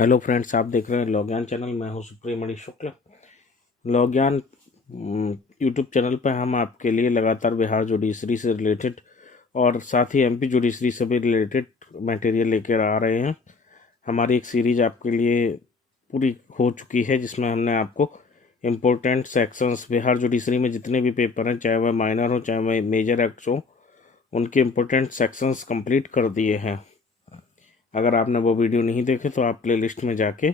Hello friends, आप देख रहे हैं लॉग्यान चैनल। मैं हूं सुप्रीमणि शुक्ल। लॉग्यान यूट्यूब चैनल पर हम आपके लिए लगातार बिहार जुडिशरी से रिलेटेड और साथ ही एमपी जुडिशरी से भी रिलेटेड मटेरियल लेकर आ रहे हैं। हमारी एक सीरीज आपके लिए पूरी हो चुकी है, जिसमें हमने आपको इम्पोर्टेंट सेक्शंस बिहार जुडिशरी में जितने भी पेपर हैं, चाहे वह माइनर हो चाहे वह मेजर एक्ट्स हो, उनके इम्पोर्टेंट सेक्शंस कंप्लीट कर दिए हैं। अगर आपने वो वीडियो नहीं देखे तो आप प्लेलिस्ट में जाके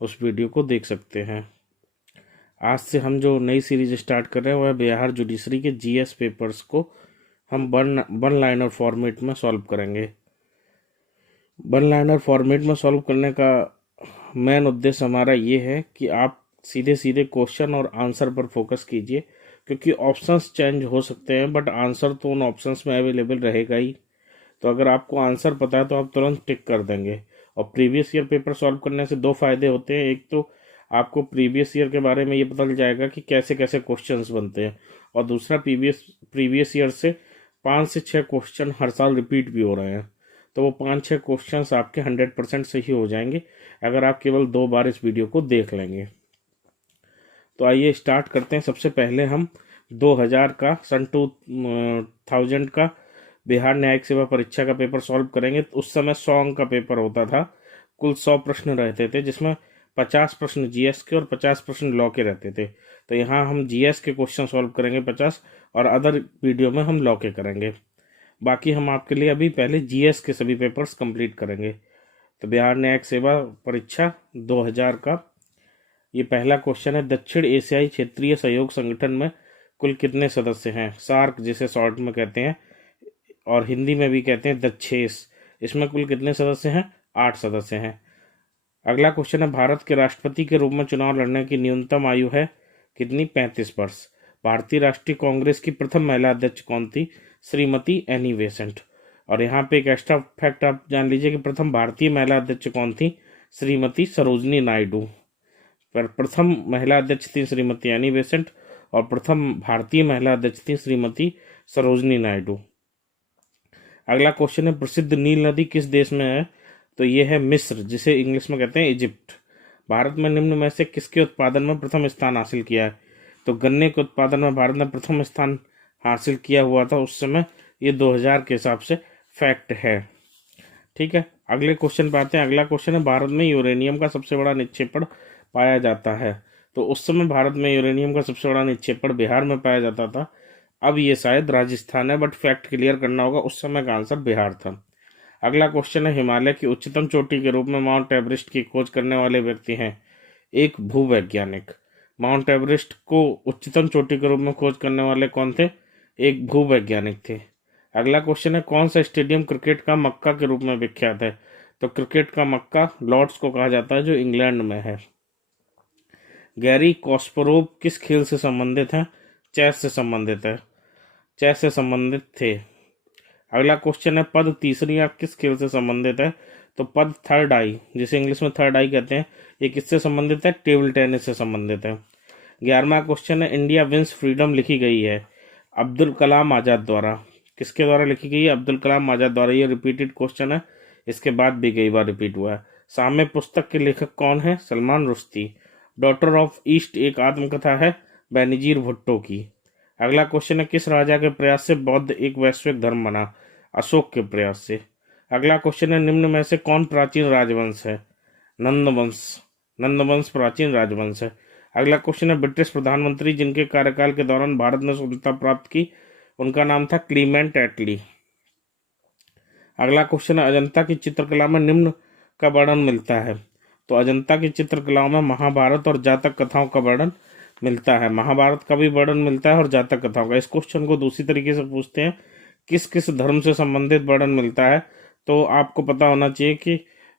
उस वीडियो को देख सकते हैं। आज से हम जो नई सीरीज स्टार्ट कर रहे हैं वह बिहार जुडिशरी के जीएस पेपर्स को हम वन लाइनर फॉर्मेट में सॉल्व करेंगे। वन लाइनर फॉर्मेट में सॉल्व करने का मेन उद्देश्य हमारा ये है कि आप सीधे सीधे क्वेश्चन और आंसर पर फोकस कीजिए, क्योंकि ऑप्शंस चेंज हो सकते हैं बट आंसर तो उन ऑप्शंस में अवेलेबल रहेगा ही। तो अगर आपको आंसर पता है तो आप तुरंत टिक कर देंगे। और प्रीवियस ईयर पेपर सॉल्व करने से दो फायदे होते हैं। एक तो आपको प्रीवियस ईयर के बारे में ये पता चल जाएगा कि कैसे कैसे क्वेश्चंस बनते हैं, और दूसरा प्रीवियस ईयर से 5 से 6 क्वेश्चन हर साल रिपीट भी हो रहे हैं, तो वो 5-6 क्वेश्चंस आपके 100% सही हो जाएंगे अगर आप केवल 2 बार इस वीडियो को देख लेंगे। तो आइए स्टार्ट करते हैं। सबसे पहले हम 2000 का सन 2000 का बिहार न्यायिक सेवा परीक्षा का पेपर सॉल्व करेंगे। उस समय 100 अंक का पेपर होता था। कुल 100 प्रश्न रहते थे, जिसमें 50 प्रश्न जीएस के और 50 प्रश्न लॉ के रहते थे। तो यहाँ हम जीएस के क्वेश्चन सॉल्व करेंगे 50, और अदर वीडियो में हम लॉ के करेंगे। बाकी हम आपके लिए अभी पहले जीएस के सभी पेपर्स कंप्लीट करेंगे। तो बिहार न्यायिक सेवा परीक्षा 2000 का ये पहला क्वेश्चन है। दक्षिण एशियाई क्षेत्रीय सहयोग संगठन में कुल कितने सदस्य हैं? सार्क जिसे शॉर्ट में कहते हैं, और हिंदी में भी कहते हैं दक्षेस। इसमें कुल कितने सदस्य हैं? 8 सदस्य हैं। अगला क्वेश्चन है, भारत के राष्ट्रपति के रूप में चुनाव लड़ने की न्यूनतम आयु है कितनी? 35 वर्ष। भारतीय राष्ट्रीय कांग्रेस की प्रथम महिला अध्यक्ष कौन थी? Shrimati Annie Besant. और यहाँ पे एक एक्स्ट्रा फैक्ट आप जान लीजिए कि प्रथम भारतीय महिला अध्यक्ष कौन थी? श्रीमती सरोजनी नायडू। पर प्रथम महिला अध्यक्ष थी श्रीमती एनी बेसेंट, और प्रथम भारतीय महिला अध्यक्ष थी श्रीमती सरोजनी नायडू। अगला क्वेश्चन है, प्रसिद्ध नील नदी किस देश में है? तो ये है मिस्र, जिसे इंग्लिश में कहते हैं इजिप्ट। भारत में निम्न में से किसके उत्पादन में प्रथम स्थान हासिल किया है? तो गन्ने के उत्पादन में भारत ने प्रथम स्थान हासिल किया हुआ था उस समय। ये 2000 के हिसाब से फैक्ट है। ठीक है, अगले क्वेश्चन पे आते हैं। अगला क्वेश्चन है, भारत में यूरेनियम का सबसे बड़ा निक्षेपण पाया जाता है। तो उस समय भारत में यूरेनियम का सबसे बड़ा निक्षेपण बिहार में पाया जाता था। अब ये शायद राजस्थान है, बट फैक्ट क्लियर करना होगा। उस समय का आंसर बिहार था। अगला क्वेश्चन है, हिमालय की उच्चतम चोटी के रूप में माउंट एवरेस्ट की खोज करने वाले व्यक्ति हैं? एक भूवैज्ञानिक। माउंट एवरेस्ट को उच्चतम चोटी के रूप में खोज करने वाले कौन थे? एक भूवैज्ञानिक थे। अगला क्वेश्चन है, कौन सा स्टेडियम क्रिकेट का मक्का के रूप में विख्यात है? तो क्रिकेट का मक्का लॉर्ड्स को कहा जाता है, जो इंग्लैंड में है। गैरी कॉस्परोव किस खेल से संबंधित है? चेस से संबंधित है, चेस से संबंधित थे। अगला क्वेश्चन है, पद तीसरी आंख किस खेल से संबंधित है? तो पद थर्ड आई, जिसे इंग्लिश में थर्ड आई कहते हैं, ये किससे संबंधित है? टेबल टेनिस से संबंधित है। 11वां क्वेश्चन है, इंडिया विंस फ्रीडम लिखी गई है अब्दुल कलाम आजाद द्वारा। किसके द्वारा लिखी गई है? अब्दुल कलाम आजाद द्वारा। ये रिपीटेड क्वेश्चन है, इसके बाद भी कई बार रिपीट हुआ है। साम्य पुस्तक के लेखक कौन है? Salman Rushdie. Daughter of east एक आत्मकथा है बेनजीर भुट्टो की। अगला क्वेश्चन है, किस राजा के प्रयास से बौद्ध एक वैश्विक धर्म बना? अशोक के प्रयास से। अगला क्वेश्चन है, निम्न में से कौन प्राचीन राजवंश है? नंदवंश। नंदवंश प्राचीन राजवंश है। अगला क्वेश्चन है, ब्रिटिश प्रधानमंत्री जिनके कार्यकाल के दौरान भारत ने स्वतंत्रता प्राप्त की, उनका नाम था क्लीमेंट एटली। अगला क्वेश्चन है, अजंता की चित्रकला में निम्न का वर्णन मिलता है? तो अजंता की चित्रकलाओं में महाभारत और जातक कथाओं का वर्णन मिलता है। महाभारत का भी वर्णन मिलता है और जातक कथाओं का। इस क्वेश्चन को दूसरी तरीके से पूछते हैं, किस किस धर्म से संबंधित वर्णन मिलता है? तो आपको पता होना चाहिए कि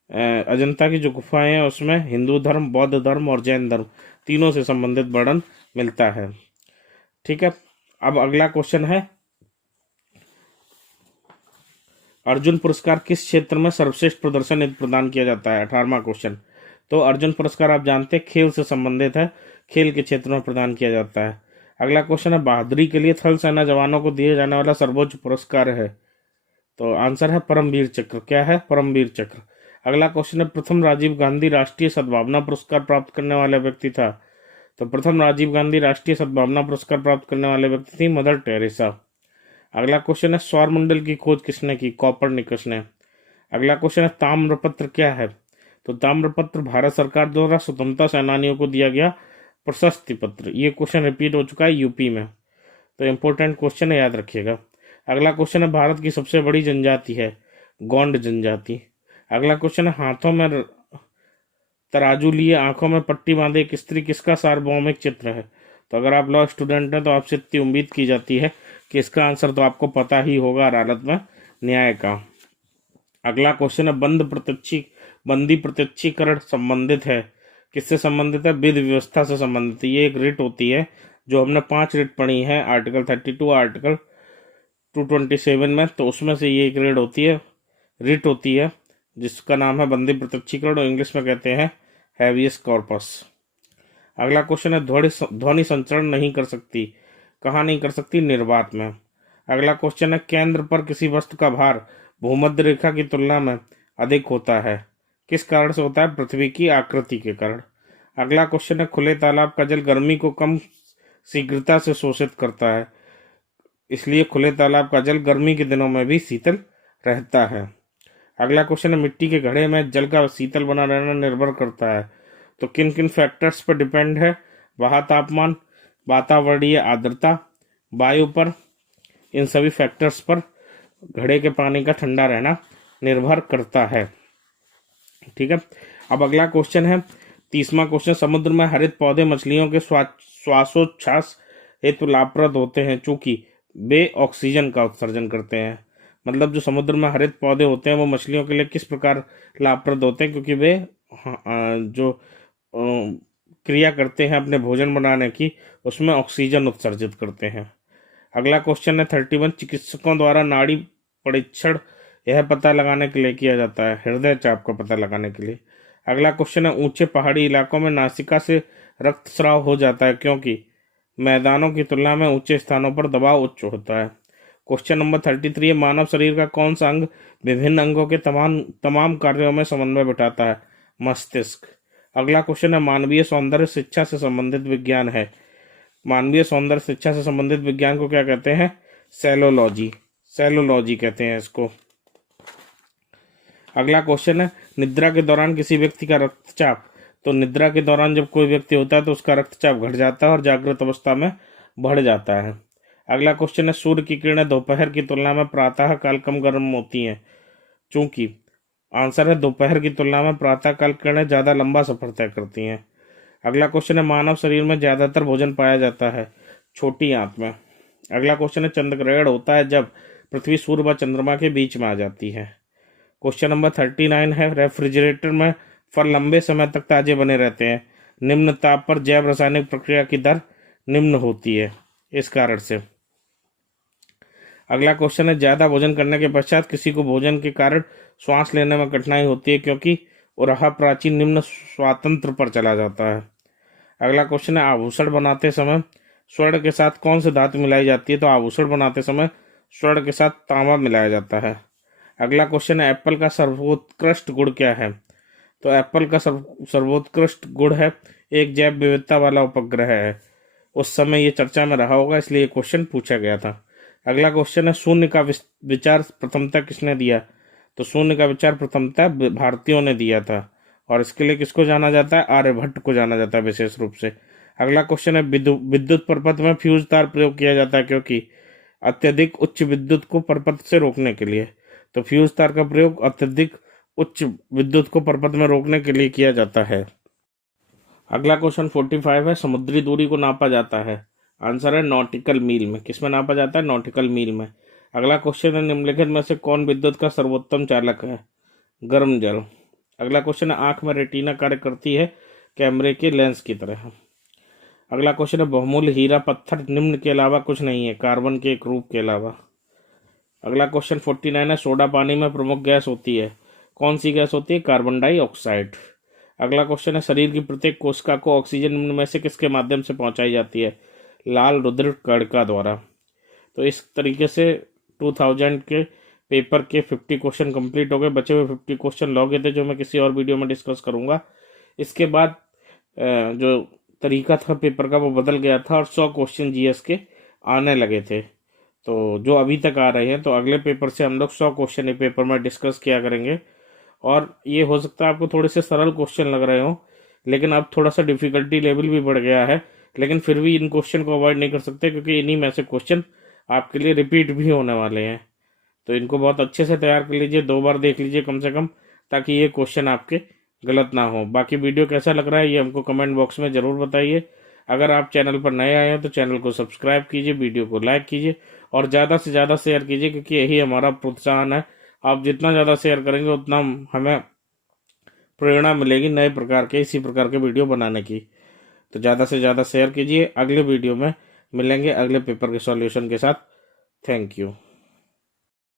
अजंता की जो गुफाएं हैं उसमें हिंदू धर्म, बौद्ध धर्म और जैन धर्म तीनों से संबंधित वर्णन मिलता है। ठीक है, अब अगला क्वेश्चन है, अर्जुन पुरस्कार किस क्षेत्र में सर्वश्रेष्ठ प्रदर्शन हेतु प्रदान किया जाता है? 18वां क्वेश्चन। तो अर्जुन पुरस्कार आप जानते हैं खेल से संबंधित है, खेल के क्षेत्र में प्रदान किया जाता है। अगला क्वेश्चन है, बहादुरी के लिए थल सेना जवानों को दिए जाने वाला सर्वोच्च पुरस्कार है? तो आंसर है परमवीर चक्र। क्या है? परमवीर चक्र। अगला क्वेश्चन है प्रथम राजीव गांधी राष्ट्रीय सद्भावना पुरस्कार प्राप्त करने वाला व्यक्ति था। तो प्रथम राजीव गांधी राष्ट्रीय सद्भावना पुरस्कार प्राप्त करने वाले व्यक्ति थी मदर टेरेसा। अगला क्वेश्चन है सौरमंडल की खोज किसने की? कॉपरनिकस ने। अगला क्वेश्चन है ताम्रपत्र क्या है? तो ताम्रपत्र भारत सरकार द्वारा स्वतंत्रता सेनानियों को दिया गया प्रशस्ति पत्र। ये क्वेश्चन रिपीट हो चुका है यूपी में, तो इंपॉर्टेंट क्वेश्चन है, याद रखिएगा। अगला क्वेश्चन है भारत की सबसे बड़ी जनजाति है? गोंड जनजाति। अगला क्वेश्चन है हाथों में तराजू लिए आंखों में पट्टी बांधे एक स्त्री किसका सार्वभौमिक चित्र है? तो अगर आप लॉ स्टूडेंट हैं तो आपसे इतनी उम्मीद की जाती है कि इसका आंसर तो आपको पता ही होगा, अदालत में न्याय का। अगला क्वेश्चन है बंदी प्रत्यक्षीकरण संबंधित है? किससे संबंधित है? विधि व्यवस्था से संबंधित है। ये एक रिट होती है जो हमने 5 रिट पढ़ी है आर्टिकल 32 आर्टिकल 227 में, तो उसमें से ये एक रिट होती है जिसका नाम है बंदी प्रत्यक्षीकरण, और इंग्लिश में कहते हैं हैवियस कॉर्पस। अगला क्वेश्चन है ध्वनि संचरण नहीं कर सकती? कहाँ नहीं कर सकती? निर्वात में। अगला क्वेश्चन है केंद्र पर किसी वस्तु का भार भूमध्य रेखा की तुलना में अधिक होता है? किस कारण से होता है? पृथ्वी की आकृति के कारण। अगला क्वेश्चन है खुले तालाब का जल गर्मी को कम शीघ्रता से शोषित करता है, इसलिए खुले तालाब का जल गर्मी के दिनों में भी शीतल रहता है। अगला क्वेश्चन है मिट्टी के घड़े में जल का शीतल बना रहना निर्भर करता है? तो किन किन फैक्टर्स पर डिपेंड है? वहाँ तापमान, वातावरणीय आर्द्रता, वायु पर, इन सभी फैक्टर्स पर घड़े के पानी का ठंडा रहना निर्भर करता है। ठीक है। अब अगला क्वेश्चन है 30वां क्वेश्चन, समुद्र में हरित पौधे मछलियों के श्वासोच्छ्वास हेतु लाभप्रद होते हैं चूंकि वे ऑक्सीजन का उत्सर्जन करते हैं। मतलब जो समुद्र में हरित पौधे होते हैं वो मछलियों के लिए किस प्रकार लाभप्रद होते हैं? क्योंकि वे जो क्रिया करते हैं अपने भोजन बनाने की, उसमें ऑक्सीजन उत्सर्जित करते हैं। अगला क्वेश्चन है 31, चिकित्सकों द्वारा नाड़ी परीक्षण यह पता लगाने के लिए किया जाता है? हृदय चाप का पता लगाने के लिए। अगला क्वेश्चन है ऊंचे पहाड़ी इलाकों में नासिका से रक्तस्राव हो जाता है क्योंकि मैदानों की तुलना में ऊंचे स्थानों पर दबाव उच्च होता है। क्वेश्चन नंबर 33, मानव शरीर का कौन सा अंग विभिन्न अंगों के तमाम कार्यों में समन्वय बिठाता है? मस्तिष्क। अगला क्वेश्चन है मानवीय सौंदर्य शिक्षा से संबंधित विज्ञान है? मानवीय सौंदर्य शिक्षा से संबंधित विज्ञान को क्या कहते हैं? सेलोलॉजी कहते हैं इसको। अगला क्वेश्चन है निद्रा के दौरान किसी व्यक्ति का रक्तचाप? तो निद्रा के दौरान जब कोई व्यक्ति होता है तो उसका रक्तचाप घट जाता है और जागृत अवस्था में बढ़ जाता है। अगला क्वेश्चन है सूर्य की किरणें दोपहर की तुलना में प्रातः काल कम गर्म होती हैं चूंकि? आंसर है दोपहर की तुलना में प्रातः काल किरणें ज्यादा लंबा सफर तय करती हैं। अगला क्वेश्चन है मानव शरीर में ज्यादातर भोजन पाया जाता है? छोटी आंत में। अगला क्वेश्चन है चंद्रग्रहण होता है जब पृथ्वी सूर्य व चंद्रमा के बीच में आ जाती है। क्वेश्चन नंबर 39 है रेफ्रिजरेटर में फल लंबे समय तक ताजे बने रहते हैं, निम्न ताप पर जैव रासायनिक प्रक्रिया की दर निम्न होती है इस कारण से। अगला क्वेश्चन है ज्यादा भोजन करने के पश्चात किसी को भोजन के कारण श्वास लेने में कठिनाई होती है क्योंकि उरहा प्राचीन निम्न स्वातंत्र पर चला जाता है। अगला क्वेश्चन है आभूषण बनाते समय स्वर्ण के साथ कौन सी धातु मिलाई जाती है? तो आभूषण बनाते समय स्वर्ण के साथ तांबा मिलाया जाता है। अगला क्वेश्चन है एप्पल का सर्वोत्कृष्ट गुण क्या है? तो एप्पल का सर्वोत्कृष्ट गुण है एक जैव विविधता वाला उपग्रह है। उस समय ये चर्चा में रहा होगा इसलिए क्वेश्चन पूछा गया था। अगला क्वेश्चन है शून्य का विचार प्रथमतः किसने दिया? तो शून्य का विचार प्रथमतः भारतीयों ने दिया था और इसके लिए किसको जाना जाता है? आर्यभट्ट को जाना जाता है विशेष रूप से। अगला क्वेश्चन है विद्युत परपथ में फ्यूज तार प्रयोग किया जाता है क्योंकि? अत्यधिक उच्च विद्युत को परपथ से रोकने के लिए। तो फ्यूज तार का प्रयोग अत्यधिक उच्च विद्युत को परपथ में रोकने के लिए किया जाता है। अगला क्वेश्चन 45 है समुद्री दूरी को नापा जाता है? आंसर है नॉटिकल मील में। किसमें नापा जाता है? नॉटिकल मील में। अगला क्वेश्चन है निम्नलिखित में से कौन विद्युत का सर्वोत्तम चालक है? गर्म जल। अगला क्वेश्चन है आंख में रेटिना कार्य करती है कैमरे के लेंस की तरह। अगला क्वेश्चन है बहुमूल्य हीरा पत्थर निम्न के अलावा कुछ नहीं है, कार्बन के एक रूप के अलावा। अगला क्वेश्चन 49 है सोडा पानी में प्रमुख गैस होती है? कौन सी गैस होती है? Carbon dioxide. अगला क्वेश्चन है शरीर की प्रत्येक कोशिका को ऑक्सीजन निम्न में से किसके माध्यम से पहुंचाई जाती है? लाल रुधिर कणिका द्वारा। तो इस तरीके से 2000 के पेपर के 50 क्वेश्चन कंप्लीट हो गए, बचे हुए 50 क्वेश्चन लॉ के थे जो मैं किसी और वीडियो में डिस्कस करूंगा। इसके बाद जो तरीका था पेपर का वो बदल गया था और 100 क्वेश्चन जीएस के आने लगे थे। तो जो अभी तक आ रहे हैं, तो अगले पेपर से हम लोग 100 क्वेश्चन एक पेपर में डिस्कस किया करेंगे। और ये हो सकता है आपको थोड़े से सरल क्वेश्चन लग रहे हो, लेकिन अब थोड़ा सा डिफिकल्टी लेवल भी बढ़ गया है, लेकिन फिर भी इन क्वेश्चन को अवॉइड नहीं कर सकते, क्योंकि इन्हीं में से क्वेश्चन आपके लिए रिपीट भी होने वाले हैं। तो इनको बहुत अच्छे से तैयार कर लीजिए, 2 बार देख लीजिए कम से कम, ताकि ये क्वेश्चन आपके गलत ना हो। बाकी वीडियो कैसा लग रहा है ये हमको कमेंट बॉक्स में ज़रूर बताइए। अगर आप चैनल पर नए आए हैं तो चैनल को सब्सक्राइब कीजिए, वीडियो को लाइक कीजिए और ज़्यादा से ज़्यादा शेयर कीजिए, क्योंकि यही हमारा प्रोत्साहन है। आप जितना ज़्यादा शेयर करेंगे उतना हमें प्रेरणा मिलेगी नए प्रकार के, इसी प्रकार के वीडियो बनाने की। तो ज़्यादा से ज़्यादा शेयर कीजिए। अगले वीडियो में मिलेंगे अगले पेपर के सॉल्यूशन के साथ। Thank you.